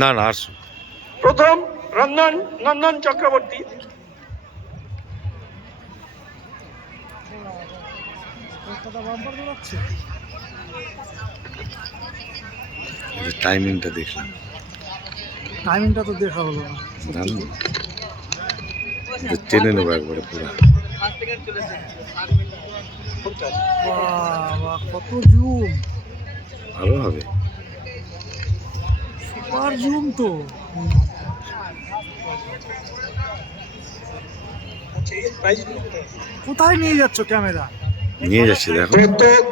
না না আসো। প্রথম নন্দন চক্রবর্তী, টাইমিংটা দেখলাম, টাইমিংটা তো দেখা হলো না। টেনে নেবো একবারে পুরো। বাহ, কত জুম, ভালো হবে। সুপার জুম তো। কোথায় নিয়ে যাচ্ছ ক্যামেরা? নিয়ে যাচ্ছি দেখো।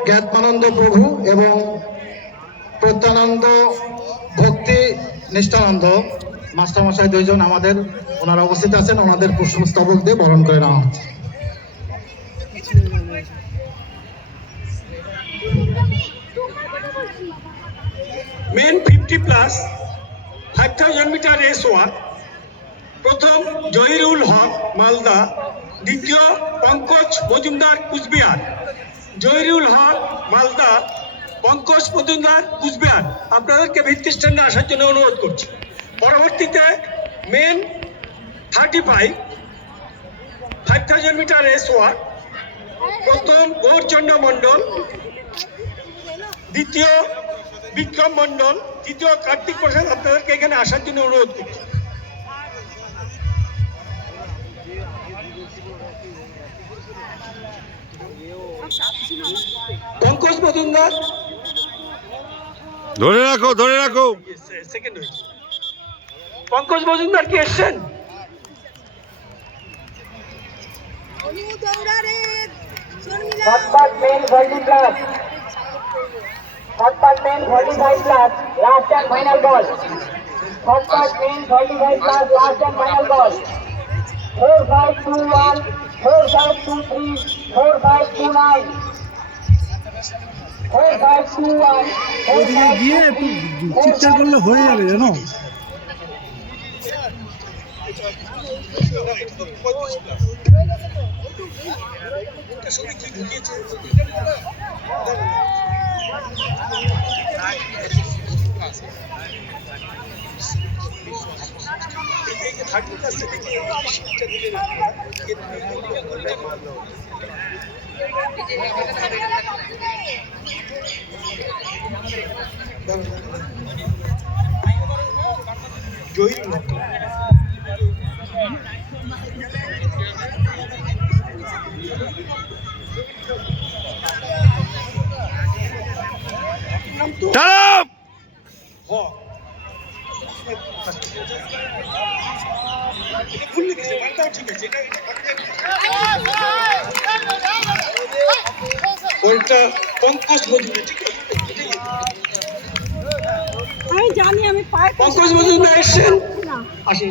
জ্ঞাতমানন্দ প্রভু এবং প্রত্যানন্দ ভক্তি নিষ্ঠানন্দ মাস্টারমশাই দুইজন আমাদের ওনারা উপস্থিত আছেন, ওনাদের পুষ্পস্তবক দিয়ে বরণ করে নেওয়া হচ্ছে। Men 50+ 5000 metre race walk. প্রথম জহিরুল হক মালদা, দ্বিতীয় পঙ্কজ মজুমদার কুচবিহার। জহিরুল হক মালদা, পঙ্কজ মজুমদার কুচবিহার, আপনাদেরকে ভিত্তি স্ট্যান্ডে আসার জন্য অনুরোধ করছি। পরবর্তীতে মেন 5000 মিটার রেস ওয়াক। প্রথম গৌরচন্দ্র মণ্ডল, দ্বিতীয় বিক্রম মণ্ডল, তৃতীয় কার্তিক প্রসাদ, আপনাদেরকে এখানে আসার জন্য অনুরোধ করছি। পঙ্কজ মজুমদার ধরে রাখো, ধরে রাখো। সেকেন্ড হয়েছে। পঙ্কজ মজুমদার কি এসছেন? last and final ball. First part main 45+, last and final ball. 4-5-2-1, 4-5-2-3, 4-5-2-9. 4-5-2-1, ওদিকে গিয়ে একটু চিৎকার করলে হয়ে যাবে জানো। Stop! ওইটা পঙ্কজ মজুমদার, ঠিক আছে? আমি জানি, আমি পাই। পঙ্কজ মজুমদার এসছেন, আসেন।